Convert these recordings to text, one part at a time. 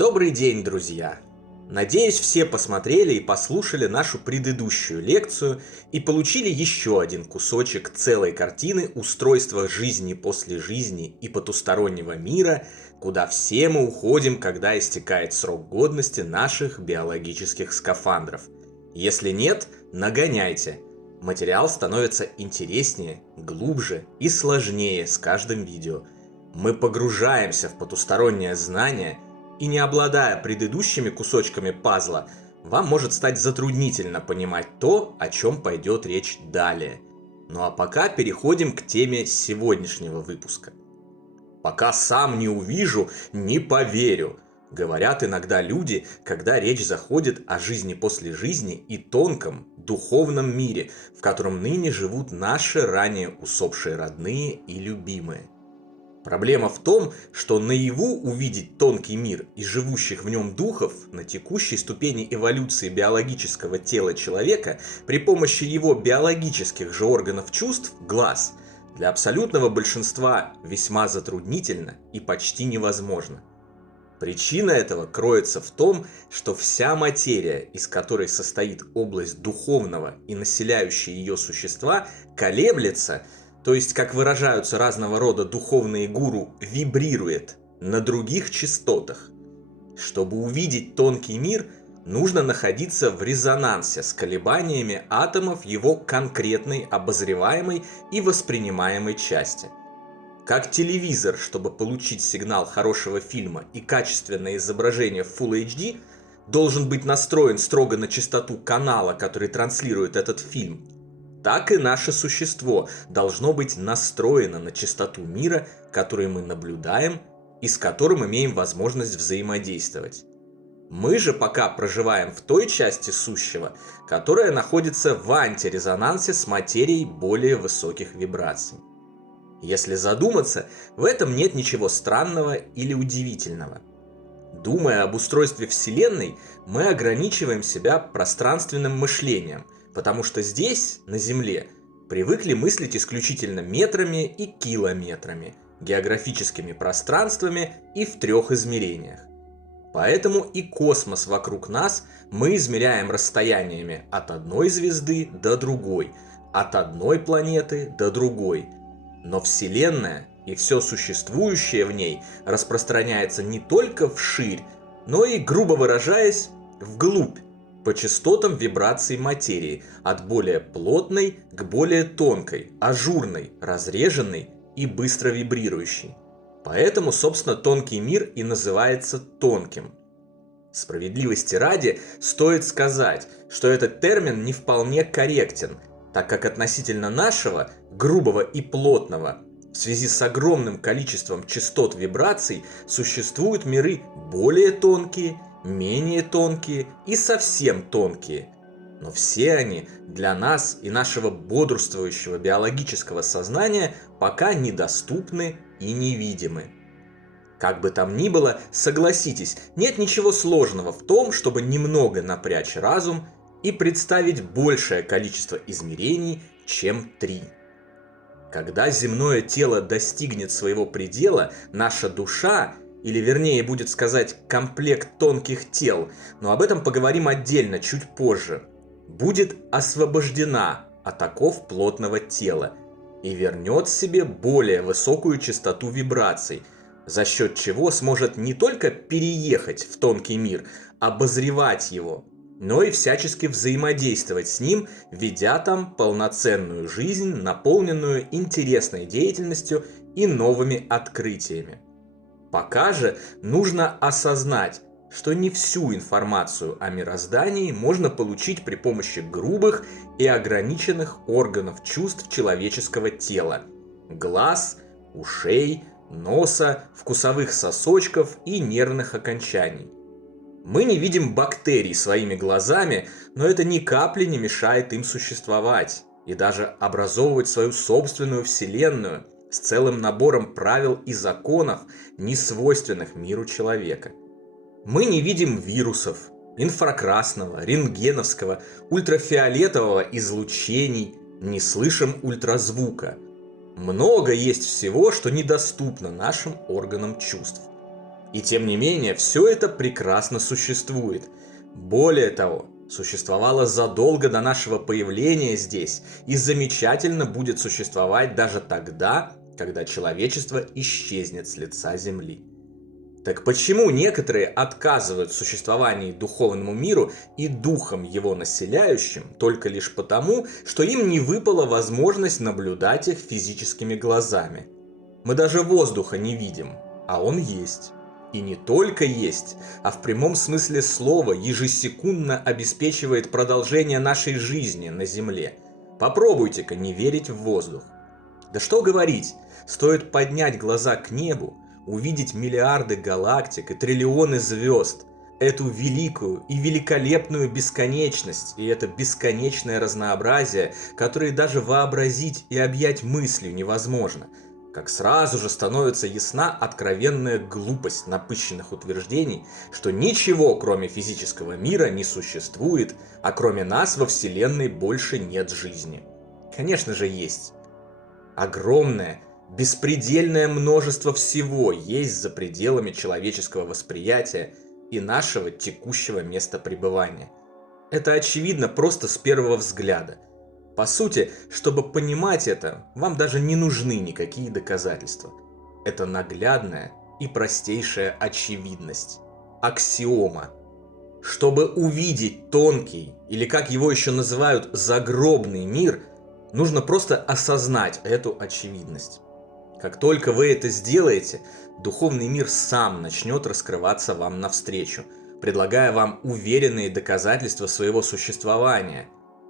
Добрый день, друзья! Надеюсь, все посмотрели и послушали нашу предыдущую лекцию и получили еще один кусочек целой картины устройства жизни после жизни и потустороннего мира, куда все мы уходим, когда истекает срок годности наших биологических скафандров. Если нет, нагоняйте. Материал становится интереснее, глубже и сложнее с каждым видео. Мы погружаемся в потустороннее знание, и не обладая предыдущими кусочками пазла, вам может стать затруднительно понимать то, о чем пойдет речь далее. Ну а пока переходим к теме сегодняшнего выпуска. «Пока сам не увижу, не поверю», говорят иногда люди, когда речь заходит о жизни после жизни и тонком, духовном мире, в котором ныне живут наши ранее усопшие родные и любимые. Проблема в том, что наяву увидеть тонкий мир и живущих в нем духов на текущей ступени эволюции биологического тела человека при помощи его биологических же органов чувств, глаз, для абсолютного большинства весьма затруднительно и почти невозможно. Причина этого кроется в том, что вся материя, из которой состоит область духовного и населяющие ее существа, колеблется, то есть, как выражаются разного рода духовные гуру, вибрирует на других частотах. Чтобы увидеть тонкий мир, нужно находиться в резонансе с колебаниями атомов его конкретной обозреваемой и воспринимаемой части. Как телевизор, чтобы получить сигнал хорошего фильма и качественное изображение в Full HD, должен быть настроен строго на частоту канала, который транслирует этот фильм, так и наше существо должно быть настроено на частоту мира, который мы наблюдаем и с которым имеем возможность взаимодействовать. Мы же пока проживаем в той части сущего, которая находится в антирезонансе с материей более высоких вибраций. Если задуматься, в этом нет ничего странного или удивительного. Думая об устройстве Вселенной, мы ограничиваем себя пространственным мышлением, потому что здесь, на Земле, привыкли мыслить исключительно метрами и километрами, географическими пространствами и в 3 измерениях. Поэтому и космос вокруг нас мы измеряем расстояниями от одной звезды до другой, от одной планеты до другой. Но Вселенная и все существующее в ней распространяется не только вширь, но и, грубо выражаясь, вглубь, по частотам вибраций материи, от более плотной к более тонкой, ажурной, разреженной и быстро вибрирующей. Поэтому, собственно, тонкий мир и называется тонким. Справедливости ради, стоит сказать, что этот термин не вполне корректен, так как относительно нашего, грубого и плотного, в связи с огромным количеством частот вибраций, существуют миры более тонкие, менее тонкие и совсем тонкие. Но все они для нас и нашего бодрствующего биологического сознания пока недоступны и невидимы. Как бы там ни было, согласитесь, нет ничего сложного в том, чтобы немного напрячь разум и представить большее количество измерений, чем 3. Когда земное тело достигнет своего предела, наша душа, или вернее будет сказать комплект тонких тел, но об этом поговорим отдельно чуть позже, будет освобождена от оков плотного тела и вернет себе более высокую частоту вибраций, за счет чего сможет не только переехать в тонкий мир, обозревать его, но и всячески взаимодействовать с ним, ведя там полноценную жизнь, наполненную интересной деятельностью и новыми открытиями. Пока же нужно осознать, что не всю информацию о мироздании можно получить при помощи грубых и ограниченных органов чувств человеческого тела – глаз, ушей, носа, вкусовых сосочков и нервных окончаний. Мы не видим бактерий своими глазами, но это ни капли не мешает им существовать и даже образовывать свою собственную вселенную с целым набором правил и законов, не свойственных миру человека. Мы не видим вирусов, инфракрасного, рентгеновского, ультрафиолетового излучений, не слышим ультразвука. Много есть всего, что недоступно нашим органам чувств. И тем не менее, все это прекрасно существует. Более того, существовало задолго до нашего появления здесь и замечательно будет существовать даже тогда, когда человечество исчезнет с лица Земли. Так почему некоторые отказывают в существовании духовному миру и духом его населяющим только лишь потому, что им не выпала возможность наблюдать их физическими глазами? Мы даже воздуха не видим, а он есть. И не только есть, а в прямом смысле слова ежесекундно обеспечивает продолжение нашей жизни на Земле. Попробуйте-ка не верить в воздух. Да что говорить, стоит поднять глаза к небу, увидеть миллиарды галактик и триллионы звезд, эту великую и великолепную бесконечность и это бесконечное разнообразие, которое даже вообразить и объять мыслью невозможно, как сразу же становится ясна откровенная глупость напыщенных утверждений, что ничего кроме физического мира не существует, а кроме нас во Вселенной больше нет жизни. Конечно же есть. Огромное, беспредельное множество всего есть за пределами человеческого восприятия и нашего текущего места пребывания. Это очевидно просто с первого взгляда. По сути, чтобы понимать это, вам даже не нужны никакие доказательства. Это наглядная и простейшая очевидность. Аксиома. Чтобы увидеть тонкий, или как его еще называют, загробный мир, нужно просто осознать эту очевидность. Как только вы это сделаете, духовный мир сам начнет раскрываться вам навстречу, предлагая вам уверенные доказательства своего существования.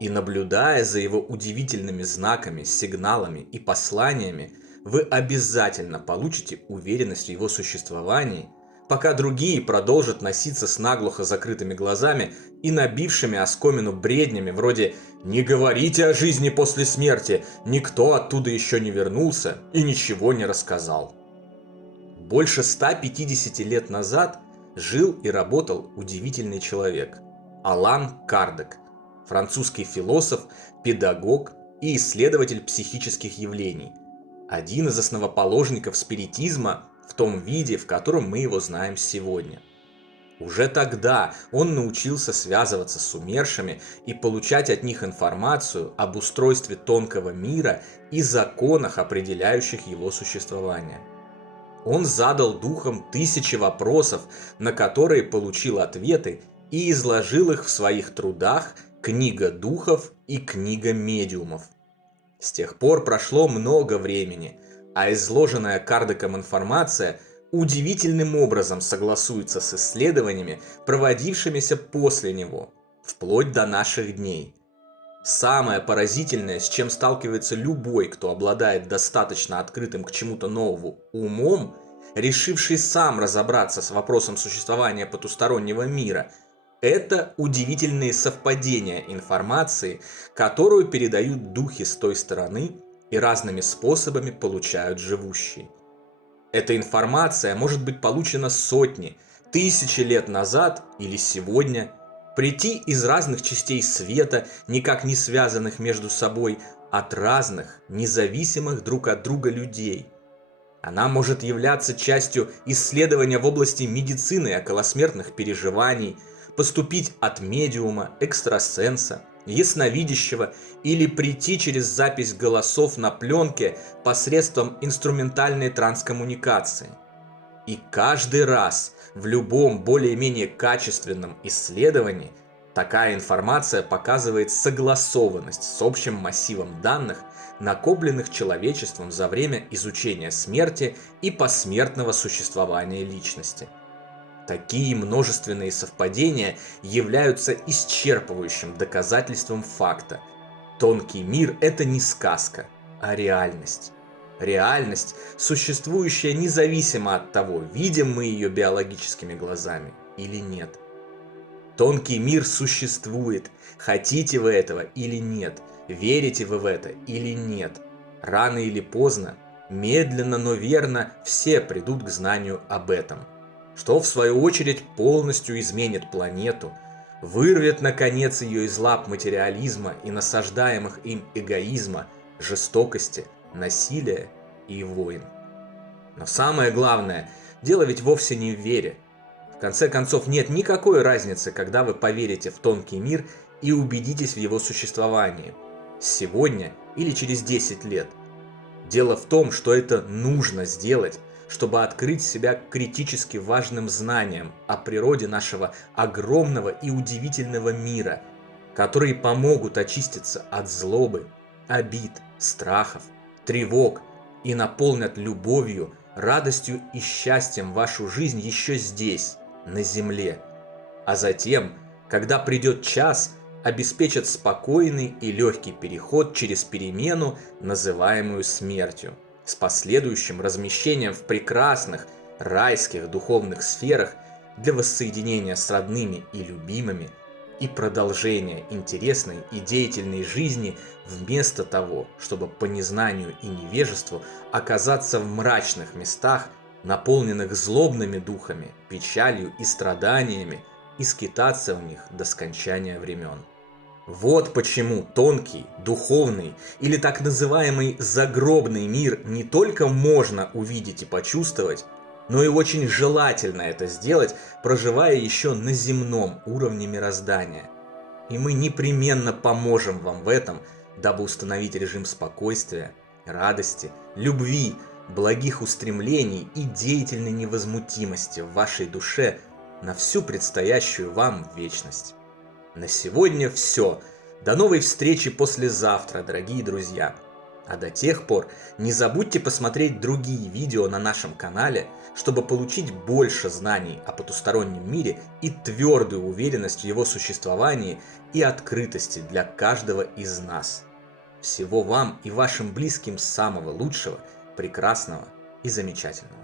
И наблюдая за его удивительными знаками, сигналами и посланиями, вы обязательно получите уверенность в его существовании, пока другие продолжат носиться с наглухо закрытыми глазами и набившими оскомину бреднями вроде «Не говорите о жизни после смерти, никто оттуда еще не вернулся и ничего не рассказал». Больше 150 лет назад жил и работал удивительный человек – Алан Кардек, французский философ, педагог и исследователь психических явлений, один из основоположников спиритизма в том виде, в котором мы его знаем сегодня. Уже тогда он научился связываться с умершими и получать от них информацию об устройстве тонкого мира и законах, определяющих его существование. Он задал духам тысячи вопросов, на которые получил ответы и изложил их в своих трудах «Книга духов» и «Книга медиумов». С тех пор прошло много времени, а изложенная Кардеком информация удивительным образом согласуется с исследованиями, проводившимися после него, вплоть до наших дней. Самое поразительное, с чем сталкивается любой, кто обладает достаточно открытым к чему-то новому умом, решивший сам разобраться с вопросом существования потустороннего мира, это удивительные совпадения информации, которую передают духи с той стороны и разными способами получают живущие. Эта информация может быть получена сотни, тысячи лет назад или сегодня, прийти из разных частей света, никак не связанных между собой, от разных, независимых друг от друга людей. Она может являться частью исследования в области медицины и околосмертных переживаний, поступить от медиума, экстрасенса, ясновидящего или прийти через запись голосов на пленке посредством инструментальной транскоммуникации. И каждый раз в любом более-менее качественном исследовании такая информация показывает согласованность с общим массивом данных, накопленных человечеством за время изучения смерти и посмертного существования личности. Такие множественные совпадения являются исчерпывающим доказательством факта. Тонкий мир – это не сказка, а реальность. Реальность, существующая независимо от того, видим мы ее биологическими глазами или нет. Тонкий мир существует, хотите вы этого или нет, верите вы в это или нет. Рано или поздно, медленно, но верно, все придут к знанию об этом, что в свою очередь полностью изменит планету, вырвет наконец ее из лап материализма и насаждаемых им эгоизма, жестокости, насилия и войн. Но самое главное, Дело ведь вовсе не в вере. В конце концов, нет никакой разницы, когда вы поверите в тонкий мир и убедитесь в его существовании. Сегодня или через 10 лет. Дело в том, что это нужно сделать, чтобы открыть себя критически важным знаниям о природе нашего огромного и удивительного мира, которые помогут очиститься от злобы, обид, страхов, тревог и наполнят любовью, радостью и счастьем вашу жизнь еще здесь, на земле. А затем, когда придет час, обеспечат спокойный и легкий переход через перемену, называемую смертью, с последующим размещением в прекрасных, райских духовных сферах для воссоединения с родными и любимыми и продолжения интересной и деятельной жизни вместо того, чтобы по незнанию и невежеству оказаться в мрачных местах, наполненных злобными духами, печалью и страданиями, и скитаться в них до скончания времен. Вот почему тонкий, духовный или так называемый загробный мир не только можно увидеть и почувствовать, но и очень желательно это сделать, проживая еще на земном уровне мироздания. И мы непременно поможем вам в этом, дабы установить режим спокойствия, радости, любви, благих устремлений и деятельной невозмутимости в вашей душе на всю предстоящую вам вечность. На сегодня все. До новой встречи послезавтра, дорогие друзья. А до тех пор не забудьте посмотреть другие видео на нашем канале, чтобы получить больше знаний о потустороннем мире и твердую уверенность в его существовании и открытости для каждого из нас. Всего вам и вашим близким самого лучшего, прекрасного и замечательного.